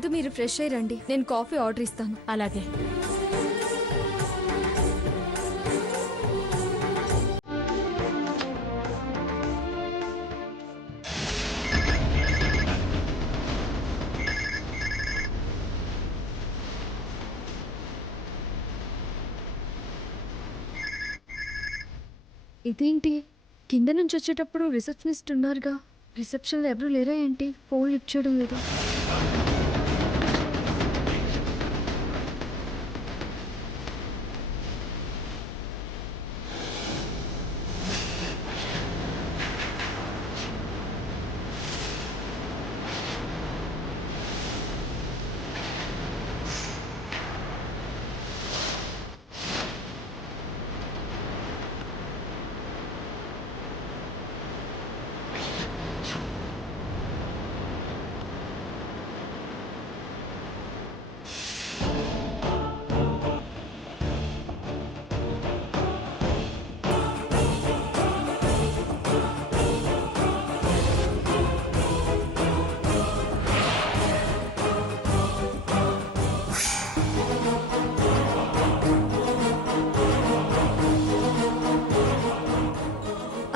ముందు మీరు ఫ్రెష్ అయ్యి రండి, నేను కాఫీ ఆర్డర్ ఇస్తాను. అలాగే. ఇదేంటి, కింద నుంచి వచ్చేటప్పుడు రిసెప్షనిస్ట్ ఉన్నారుగా, రిసెప్షన్లో ఎవరు లేరా ఏంటి? ఫోన్ లిఫ్ట్ చేయడం లేదు.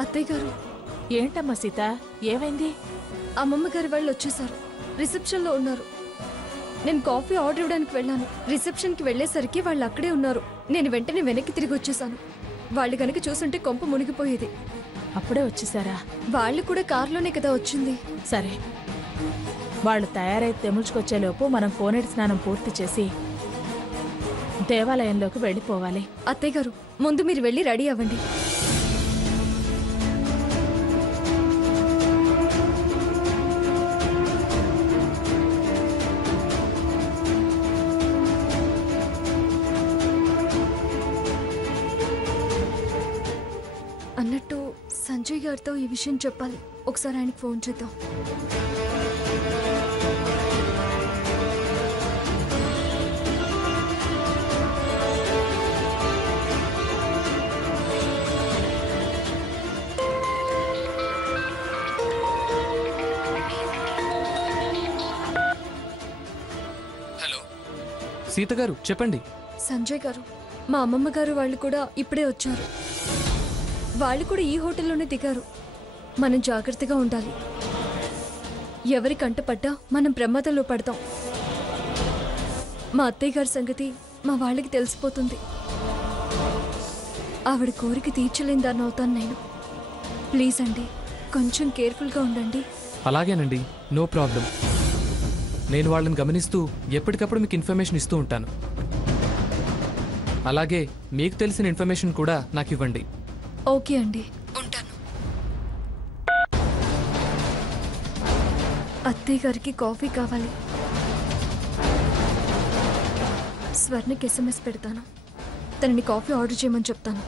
అత్తయ్య గారు. ఏంటమ్మా సీత, ఏమైంది? అమ్మమ్మ గారి వాళ్ళు వచ్చేసారు, రిసెప్షన్లో ఉన్నారు. నేను కాఫీ ఆర్డర్ ఇవ్వడానికి వెళ్ళాను. రిసెప్షన్కి వెళ్ళేసరికి వాళ్ళు అక్కడే ఉన్నారు. నేను వెంటనే వెనక్కి తిరిగి వచ్చేసాను. వాళ్ళు కనుక చూసుంటే కొంప మునిగిపోయేది. అప్పుడే వచ్చేసారా? వాళ్ళు కూడా కారులోనే కదా వచ్చింది. సరే, వాళ్ళు తయారై తెముల్చుకొచ్చేలోపు మనం కోనేటి స్నానం పూర్తి చేసి దేవాలయంలోకి వెళ్ళిపోవాలి. అత్తయ్య గారు, ముందు మీరు వెళ్ళి రెడీ అవ్వండి. అన్నట్టు సంజయ్ గారితో ఈ విషయం చెప్పాలి. ఒకసారి ఆయనకు ఫోన్ చేద్దాం. హలో సీత గారు, చెప్పండి. సంజయ్ గారు, మా అమ్మమ్మ గారు వాళ్ళు కూడా ఇప్పుడే వచ్చారు. వాళ్ళు కూడా ఈ హోటల్లోనే దిగారు. మనం జాగ్రత్తగా ఉండాలి. ఎవరి కంట పడ్డా మనం ప్రమాదంలో పడతాం. మా అత్తయ్య గారి సంగతి మా వాళ్ళకి తెలిసిపోతుంది. ఆవిడ కోరిక తీర్చలేని దాన్ని అవుతాను నేను. ప్లీజ్ అండి, కొంచెం కేర్ఫుల్గా ఉండండి. అలాగేనండి, నో ప్రాబ్లం. నేను వాళ్ళని గమనిస్తూ ఎప్పటికప్పుడు మీకు ఇన్ఫర్మేషన్ ఇస్తూ ఉంటాను. అలాగే మీకు తెలిసిన ఇన్ఫర్మేషన్ కూడా నాకు ఇవ్వండి. ఓకే అండి, ఉంటాను. అత్తయ్య గారికి కాఫీ కావాలి. స్వర్ణకి SMS పెడతాను. తనని కాఫీ ఆర్డర్ చేయమని చెప్తాను.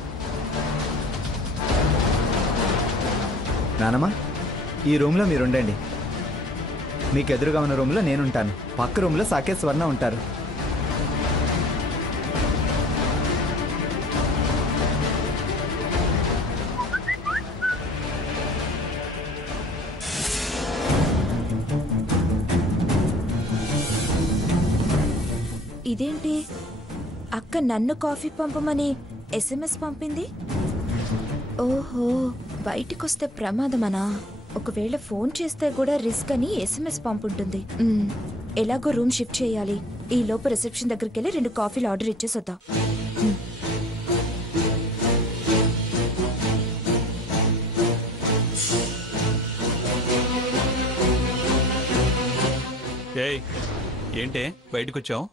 నానమ్మ, ఈ రూమ్లో మీరు ఉండండి. మీకు ఎదురుగా ఉన్న రూమ్లో నేనుంటాను. పక్క రూమ్లో సాకేత్ స్వర్ణ ఉంటారు. ఇదేంటి, అక్క నన్ను కాఫీ పంపమని SMS పంపింది? ఓహో, బయటికొస్తే ప్రమాదమనా? ఒకవేళ ఫోన్ చేస్తే కూడా రిస్క్ అని SMS పంపుంటుంది. ఎలాగో రూమ్ షిఫ్ట్ చేయాలి. ఈ లోపు రిసెప్షన్ దగ్గరికి వెళ్ళి 2 కాఫీలు ఆర్డర్ ఇచ్చేసొద్దాం. ఏంటే బయటకొచ్చావు?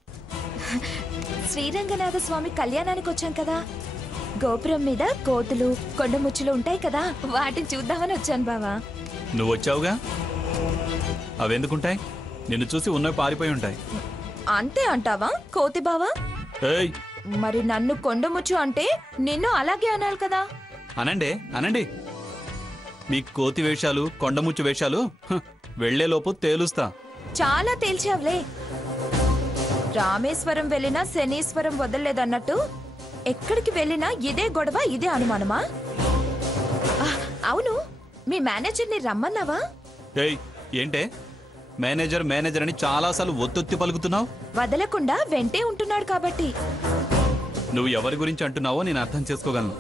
శ్రీరంగనాథ స్వామి కళ్యాణానికి వచ్చాం కదా. గోపురం మీద కోతులు, కొండముచ్చులు ఉంటాయి కదా, వాటిని చూద్దామని వచ్చాను బావా. నువ్వు వచ్చావుగా, అవెందుకుంటాయి? నిన్ను చూసి ఉన్నవి పారిపోయి ఉంటాయి. అంతే అంటావా కోతి బావా? ఏయ్, మరి నన్ను కొండముచ్చు అంటే నిన్ను అలాగే అనాలి కదా. అనండి అనండి. మీ కోతి వేషాలు, కొండముచ్చు వేషాలు వెళ్లేలోపు తేలుస్తా. చాలా తేల్చావులే. రామేశ్వరం వెళ్ళినా శనీశ్వరం వదలలేదన్నట్టు ఎక్కడికి వెళ్ళినా ఇదే గొడవ, ఇదే అనుమానమా? అవును, మీ మేనేజర్ని రమ్మన్నావా? ఏయ్, ఏంటే మేనేజర్ మేనేజర్ అని చాలాసార్లు ఒత్తొత్తి పలుకుతున్నావు. వదలకుండా వెంటే ఉంటున్నాడు కాబట్టి. నువ్వు ఎవరి గురించి అంటున్నావో నేను అర్థం చేసుకోగలను.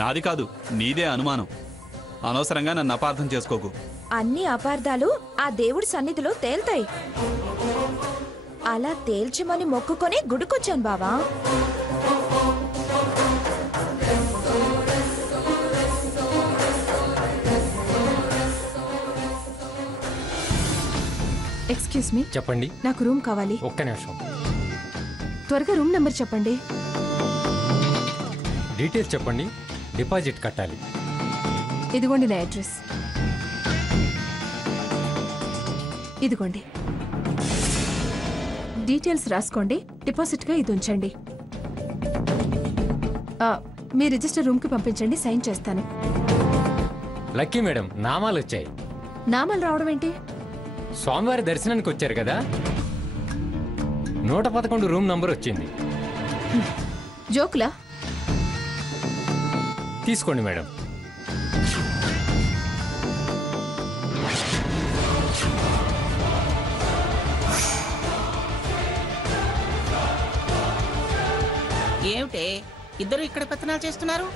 నాది కాదు, నీదే అనుమానం. అనవసరంగా నన్ను అపార్థం చేసుకోకు. అన్ని అపార్థాలు ఆ దేవుడి సన్నిధిలో తేల్తాయి. అలా తేల్చమని మొక్కుకొని గుడికొచ్చాను బావా. ఎక్స్క్యూజ్ మీ, చెప్పండి. నాకు రూమ్ కావాలి. ఒక్క నిమిషం. త్వరగా రూమ్ నెంబర్ చెప్పండి. డీటెయిల్స్ చెప్పండి. డిపాజిట్ కట్టాలి. ఇదిగోండి నా అడ్రస్. ఇదిగోండి డీటెయిల్స్ రాసుకోండి. డిపాజిట్గా ఇది ఉంచండి. మీ రిజిస్టర్ రూమ్కి పంపించండి, సైన్ చేస్తాను. లక్కీ మేడం, నామాలు వచ్చాయి. నామాలు రావడం ఏంటి? స్వామివారి దర్శనానికి వచ్చారు కదా, 111 రూమ్ నంబర్ వచ్చింది. జోకులా? తీసుకోండి మేడం. ఏమిటే ఇద్దరు ఇక్కడ పెత్తనాలు చేస్తున్నారు?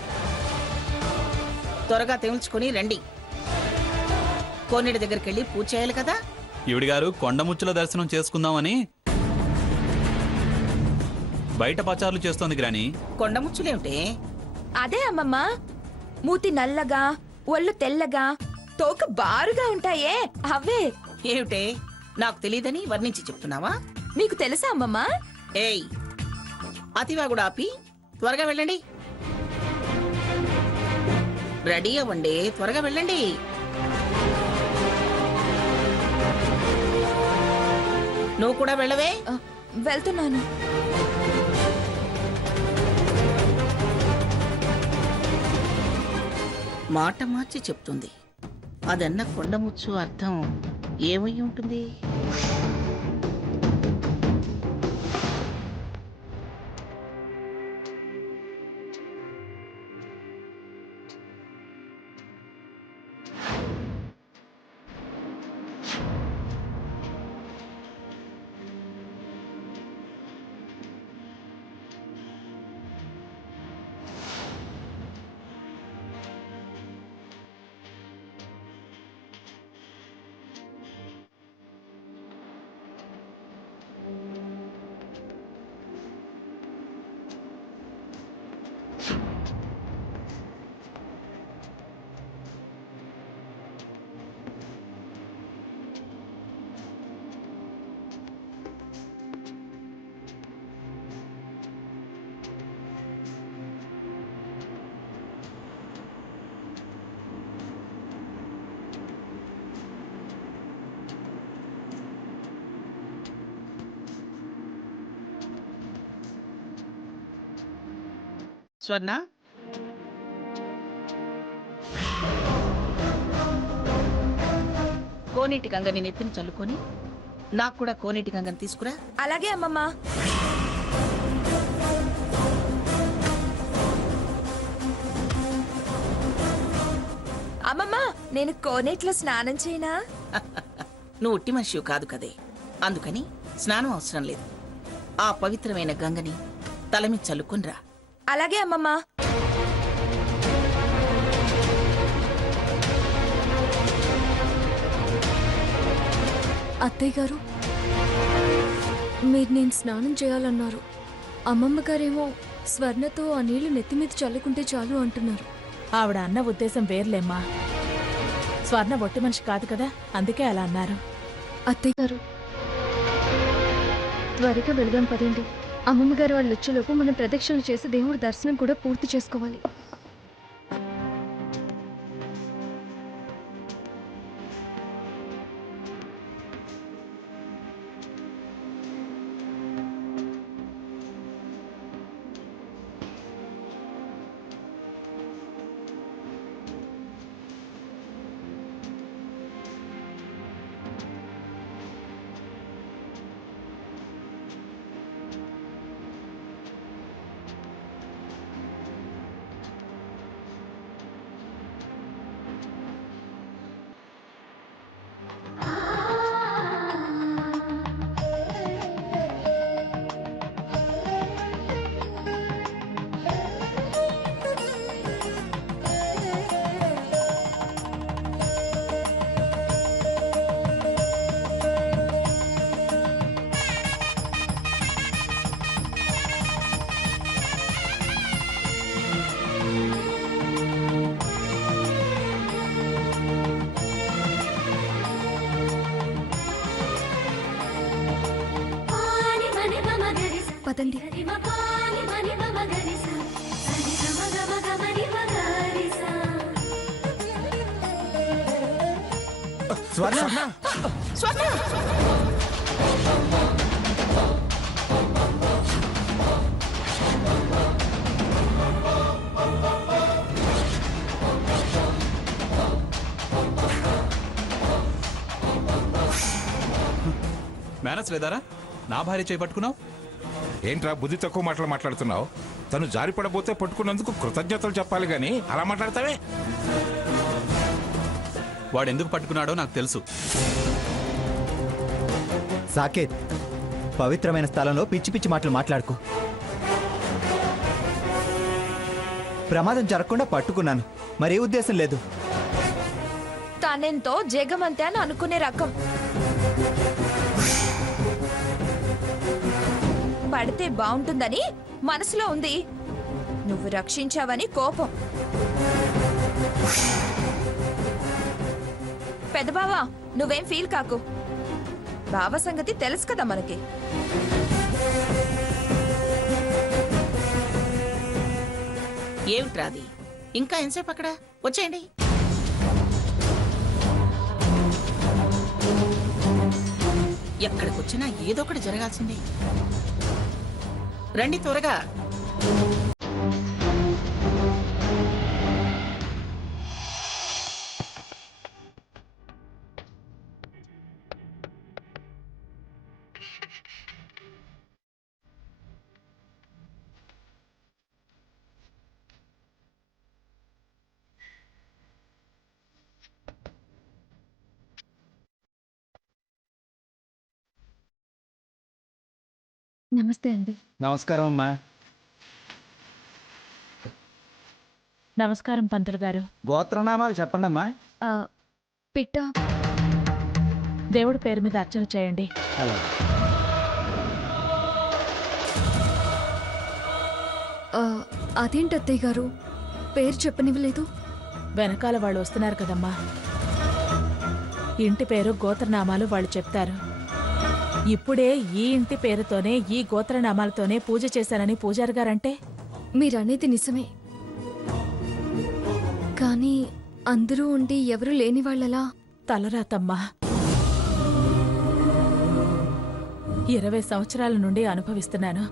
త్వరగా తెమిల్చుకొని రండి. కోనేటి దగ్గరికి వెళ్ళి పూజ చేయాలి కదా. ఈవిడి గారు కొండముచ్చుల దర్శనం చేసుకుందామని బయట పచారులు చేస్తోంది గ్రాని. కొండముచ్చులేమిటే? అదే అమ్మమ్మ, మూతి నల్లగా ఒళ్ళు తెల్లగా తోక బారుగా ఉంటాయే అవే. ఏమిటే నాకు తెలియదని వర్ణించి చెప్తున్నావా? మీకు తెలుసా అమ్మమ్మ? ఏయ్, అతివాగుడు ఆపి త్వరగా వెళ్ళండి. రెడీ అవ్వండి, త్వరగా వెళ్ళండి. నువ్వు కూడా వెళ్ళవే. వెళ్తున్నాను. మాట మార్చి చెప్తుంది. అదన్న కొండముచ్చు అర్థం ఏమై ఉంటుంది? స్వర్ణ, కోనేటి గంగని నెత్తిని చల్లుకొని నాకు కూడా కోనేటి గంగని తీసుకురా. అలాగే అమ్మమ్మ. అమ్మమ్మ, నేను కోనేట్లో స్నానం చేయనా? నువ్వు ఉట్టి మనిషివి కాదు కదే, అందుకని స్నానం అవసరం లేదు. ఆ పవిత్రమైన గంగని తలమి చల్లుకొని రా. అలాగే అమ్మమ్మ. అత్తయ్య గారు, మీరు నేను స్నానం చేయాలన్నారు. అమ్మమ్మ గారేమో స్వర్ణతో ఆ నీళ్లు నెత్తి మీద చల్లుకుంటే చాలు అంటున్నారు. ఆవిడ అన్న ఉద్దేశం వేర్లేమ్మా. స్వర్ణ ఒట్టి మనిషి కాదు కదా, అందుకే అలా అన్నారు. అత్తయ్య గారు, త్వరగా వెళదాం పదండి. అమ్మమ్మ గారు వాళ్ళు వచ్చేలోపు మనం ప్రదక్షిణలు చేసి దేవుడి దర్శనం కూడా పూర్తి చేసుకోవాలి. పదండి. స్వర్ణ స్వర్ణ మేనస్ లేదారా? నా భార్య చేపట్టుకున్నావు. ఏంట్రా బుద్ధి తక్కువ మాటలు మాట్లాడుతున్నావు? తను జారిపడబోతే పట్టుకున్నందుకు కృతజ్ఞతలు చెప్పాలి గాని అలా మాట్లాడతావే? వాడు ఎందుకు పట్టుకున్నాడో నాకు తెలుసు. సాకేత్, పవిత్రమైన స్థలంలో పిచ్చి పిచ్చి మాటలు మాట్లాడుకో. ప్రమాదం జరగకుండా పట్టుకున్నాను, మరే ఉద్దేశం లేదు. తనెంతో జగమంతే అని అనుకునే రకం. పడితే బాగుంటుందని మనసులో ఉంది. నువ్వు రక్షించావని కోపం. పెద్ద బావా, నువ్వేం ఫీల్ కాకు. బావ సంగతి తెలుసు కదా మనకి. ఏమిట్రాది? ఇంకా ఎంతసేపు అక్కడ? వచ్చేయండి. ఎక్కడికొచ్చినా ఏదో ఒకటి జరగాల్సిందే. రండి త్వరగా. నమస్తే అండి. నమస్కారం అమ్మా. నమస్కారం పంతులు గారు. గోత్రనామాలు చెప్పండి అమ్మా. పిట్ట. దేవుడి పేరు మీద అర్చన చేయండి. అదేంటి అత్తయ్య గారు, పేరు చెప్పనివ్వలేదు? వెనకాల వాళ్ళు వస్తున్నారు కదమ్మా, ఇంటి పేరు గోత్రనామాలు వాళ్ళు చెప్తారు. ఇప్పుడే ఈ ఇంటి పేరుతోనే ఈ గోత్రనామాలతోనే పూజ చేశానని పూజారి గారంటే? మీరనేది నిజమే, కానీ అందరూ ఉండి ఎవరూ లేని వాళ్ళలా. తలరాతమ్మా. 20 సంవత్సరాల నుండి అనుభవిస్తున్నాను.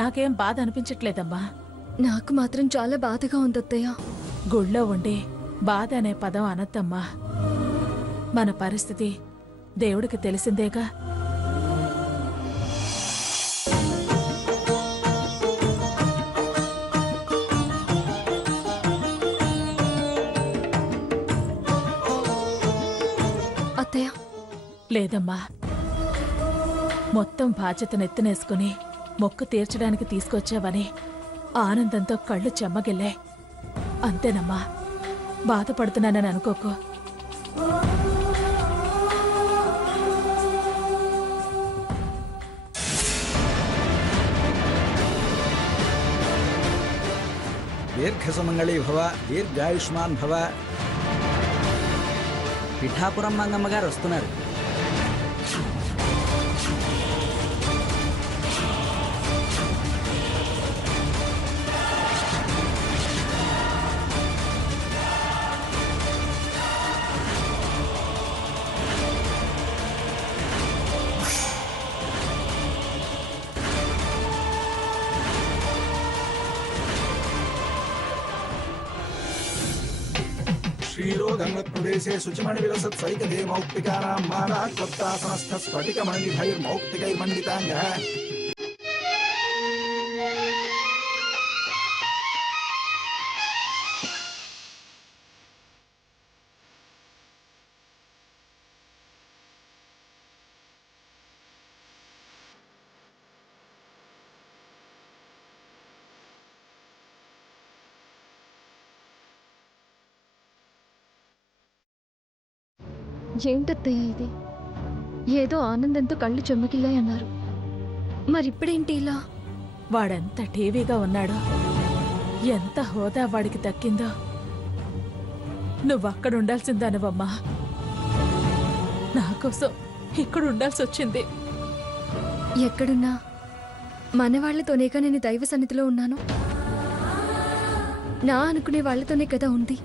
నాకేం బాధ అనిపించట్లేదమ్మా. నాకు మాత్రం చాలా బాధగా ఉంది అత్తయ్య. గుళ్ళో ఉండి బాధ అనే పదం అనద్దమ్మా. మన పరిస్థితి దేవుడికి తెలిసిందేగా. అత్తయ్య. లేదమ్మా, మొత్తం బాధ్యత నెత్తినేసుకుని మొక్కు తీర్చడానికి తీసుకొచ్చావని ఆనందంతో కళ్ళు చెమ్మగిల్లే. అంతేనమ్మా, బాధపడుతున్నానని అనుకోకు. దీర్ఘసుమంగళీ భవ, దీర్ఘాయుష్మాన్ భవ. పిఠాపురం మంగమ్మ గారు వస్తున్నారు. శ్రీరోధంగత్ప్రదేశే శుచిమణి విలసత్సైకదే మౌక్తికానాం మారాక్వత్తాసనస్థ స్ఫటికమణిభైర్మౌక్తికైర్మండితాంగః. ఏంటత్తయ్య ఇది? ఏదో ఆనందంతో కళ్ళు చెమ్మకిల్లాయన్నారు, మరిప్పుడేంటి ఇలా? వాడెంత టీవీగా ఉన్నాడో, ఎంత హోదా వాడికి దక్కిందో. నువ్వక్కడుండాల్సిందానివమ్మా. నా కోసం ఇక్కడ ఉండాల్సి వచ్చింది. ఎక్కడున్నా మన వాళ్ళతోనేగా నేను దైవ సన్నిధిలో ఉన్నాను. నా అనుకునే వాళ్ళతోనే కదా ఉంది.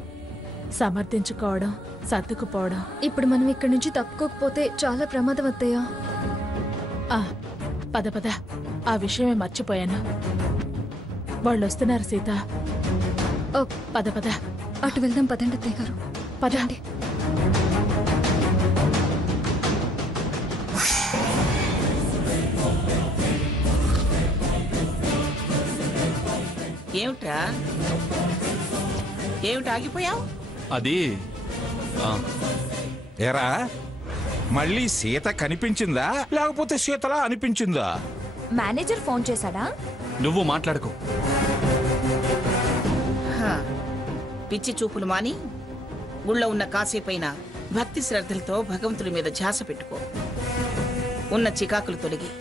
సమర్థించుకోవడం, సర్దుకుపోవడం. ఇప్పుడు మనం ఇక్కడి నుంచి తప్పుకోకపోతే చాలా ప్రమాదం అత్తయ్య. ఆ, పద పద, ఆ విషయమే మర్చిపోయాను. వాళ్ళు వస్తున్నారు సీత. ఓ, పద పద, అటు వెళ్దాం పదండి అత్తయ్య గారు. పదండి. ఏమిట్రా, ఏమిటి ఆగిపోయావు? అది ఎరా మళ్ళీ సీత కనిపించిందా లేకపోతే సీతలా అనిపించిందా? మేనేజర్ ఫోన్ చేశాడా? నువ్వు మాట్లాడుకో. హా, పిచ్చి చూపులు మాని గుళ్ళో ఉన్న కాసేపైనా భక్తి శ్రద్ధలతో భగవంతుడి మీద ధ్యాస పెట్టుకో. ఉన్న చికాకులు తొలగి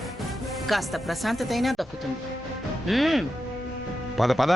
కాస్త ప్రశాంతతైనా దక్కుతుంది. పద పద.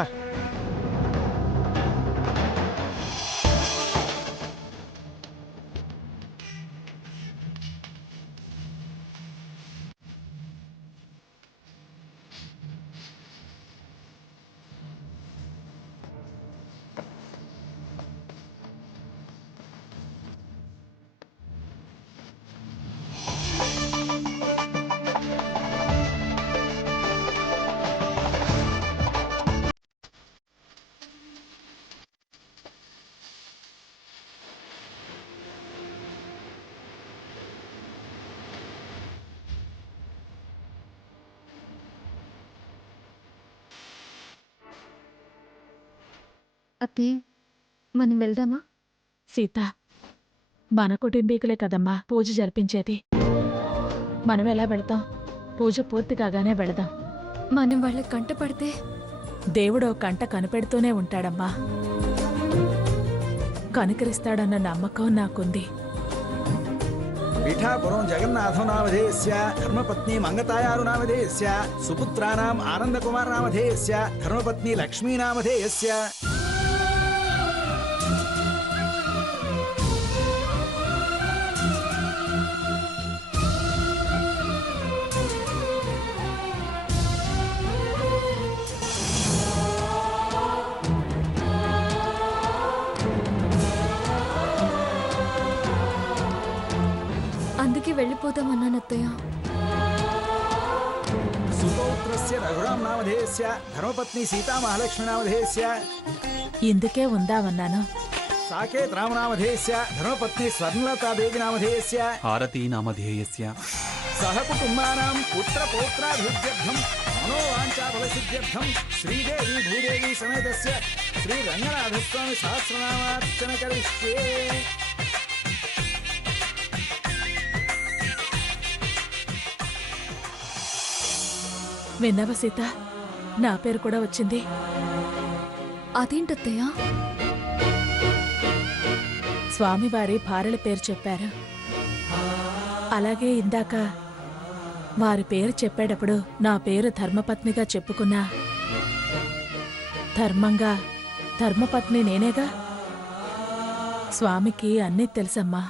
అత్తయ్య, మనం వెళ్దామా? సీత, మన కుటుంబీకులే కదమ్మా పూజ జరిపించేది. మనం ఎలా వెళతాం? పూజ పూర్తి కాగానే వెళదాం. మనం వాళ్ళ కంట పడితే దేవుడో కంట కనిపెడుతూనే ఉంటాడమ్మా. కనికరిస్తాడన్న నమ్మకం నాకుంది. పీఠాపురం జగన్నాథం నామధేయస్య ధర్మపత్ని మంగతాయారు నామధేయస్య సుపుత్రానాం ఆనందకుమార్ నామధేయస్య ధర్మపత్ని లక్ష్మీ నామధేయస్య. అందుకే వెళ్ళిపోదామన్నాను అత్తయ్య. సుపౌత్రస్య రఘురాం నామధేయస్య ధర్మపత్ని సీతా మహాలక్ష్మి నామధేయస్య. ఇందుకే ఉందామన్నాను. సాకేత్ రామనామధేయస్య ధర్మపత్ని స్వర్ణలతాదేవి నామధేయస్య. హారతీ నామధేయస్య సహ కుటుంబానాం పుత్ర పౌత్రాభివృద్ధ్యర్థం మనోవాంఛా ఫలసిద్ధ్యర్థం శ్రీదేవి భూదేవి సమేతస్య శ్రీ రంగనాథస్వామి సహస్రనామార్చన కరిష్యే. విన్నావా సీత, నా పేరు కూడా వచ్చింది. అదేంటత్తయ్య? స్వామివారి భార్యల పేరు చెప్పారు. అలాగే ఇందాక వారి పేరు చెప్పేటప్పుడు నా పేరు ధర్మపత్నిగా చెప్పుకున్నా. ధర్మంగా ధర్మపత్ని నేనేగా. స్వామికి అన్నీ తెలుసమ్మా.